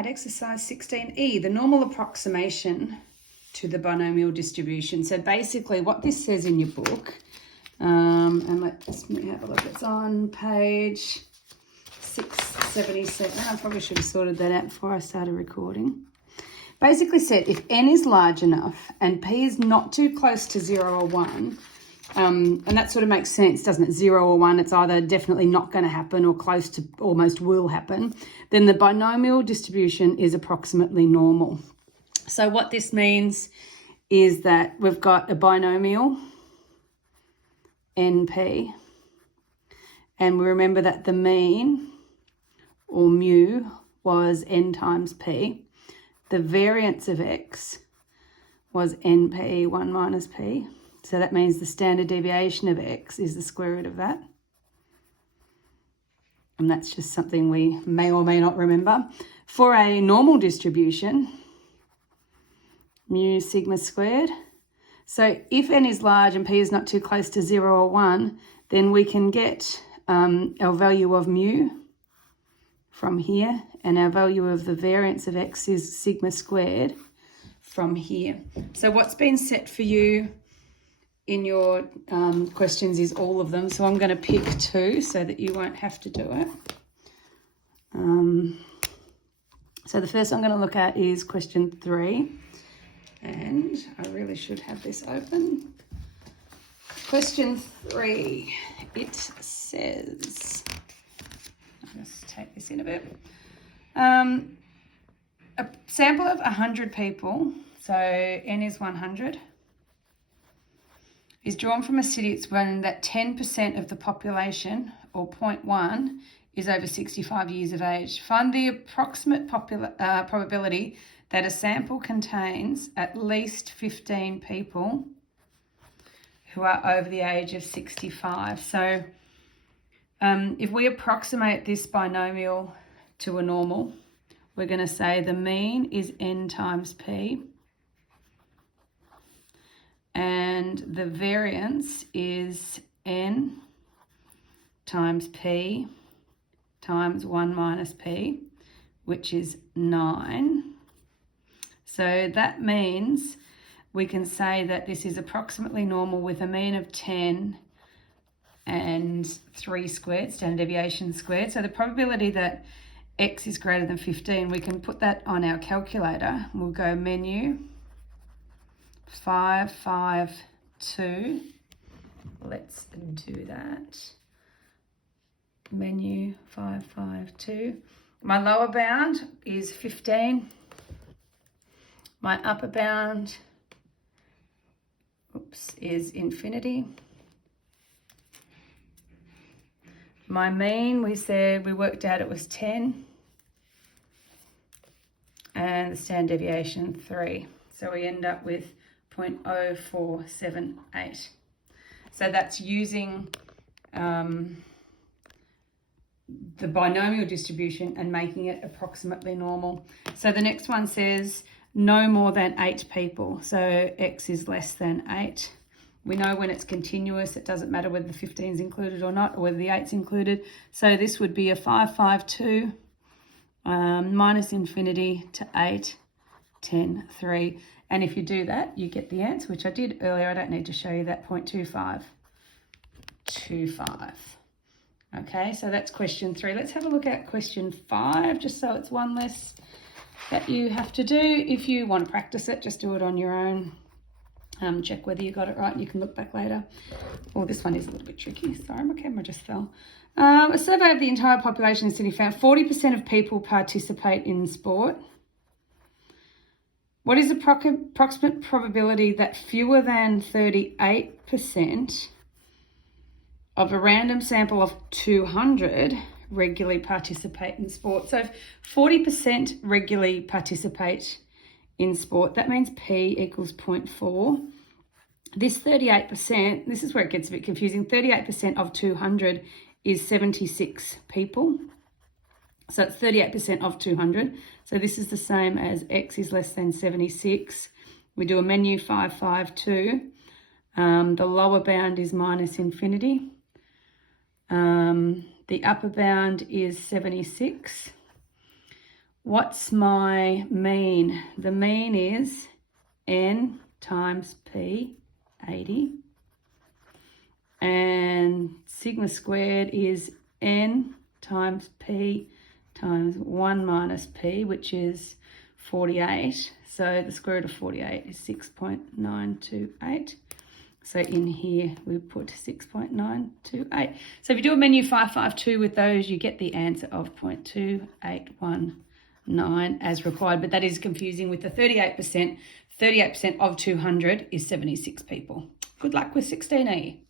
right, exercise 16E, the normal approximation to the binomial distribution. So basically what this says in your book, and let's have a look, it's on page 677. I probably should have sorted that out before I started recording. Basically said if n is large enough and p is not too close to 0 or 1, and that sort of makes sense, doesn't it? 0 or 1, it's either definitely not going to happen or close to almost will happen. Then the binomial distribution is approximately normal. So what this means is that we've got a binomial, NP, and we remember that the mean, or mu, was n times p. The variance of x was NP, 1 minus p. So that means the standard deviation of x is the square root of that. And that's just something we may or may not remember. For a normal distribution, mu sigma squared. So if n is large and p is not too close to 0 or 1, then we can get our value of mu from here, and our value of the variance of x is sigma squared from here. So what's been set for you in your questions is all of them. So I'm going to pick 2 so that you won't have to do it. So the first I'm going to look at is question 3. And I really should have this open. Question 3, it says, I'll just take this in a bit. A sample of 100 people, so n is 100, is drawn from a city. It's when that 10% of the population, or 0.1, is over 65 years of age. Find the approximate probability that a sample contains at least 15 people who are over the age of 65. So if we approximate this binomial to a normal, we're going to say the mean is n times p, and the variance is n times p times 1 minus p, which is 9. So that means we can say that this is approximately normal with a mean of 10 and 3 squared, standard deviation squared. So the probability that x is greater than 15, we can put that on our calculator. We'll go menu 552. Let's do that. Menu 552. My lower bound is 15. My upper bound, is infinity. My mean, we worked out it was 10. And the standard deviation 3. So we end up with 0.0478. So that's using the binomial distribution and making it approximately normal. So the next one says no more than 8 people. So x is less than 8. We know when it's continuous, it doesn't matter whether the 15 is included or not, or whether the 8's included. So this would be a 552 minus infinity to 8, 10, 3. And if you do that, you get the answer, which I did earlier. I don't need to show you that, 0.2525. Okay, so that's question 3. Let's have a look at question 5, just so it's one less that you have to do. If you want to practice it, just do it on your own. Check whether you got it right. You can look back later. Oh, this one is a little bit tricky. Sorry, my camera just fell. A survey of the entire population in Sydney found 40% of people participate in sport. What is the approximate probability that fewer than 38% of a random sample of 200 regularly participate in sport? So if 40% regularly participate in sport, that means P equals 0.4. This 38%, this is where it gets a bit confusing. 38% of 200 is 76 people. So it's 38% of 200. So this is the same as x is less than 76. We do a menu 552. The lower bound is minus infinity. The upper bound is 76. What's my mean? The mean is N times P, 80. And sigma squared is N times P times 1 minus P, which is 48. So the square root of 48 is 6.928. So in here we put 6.928. So if you do a menu 552 with those, you get the answer of 0.2819 as required. But that is confusing with the 38%. 38% of 200 is 76 people. Good luck with 16E.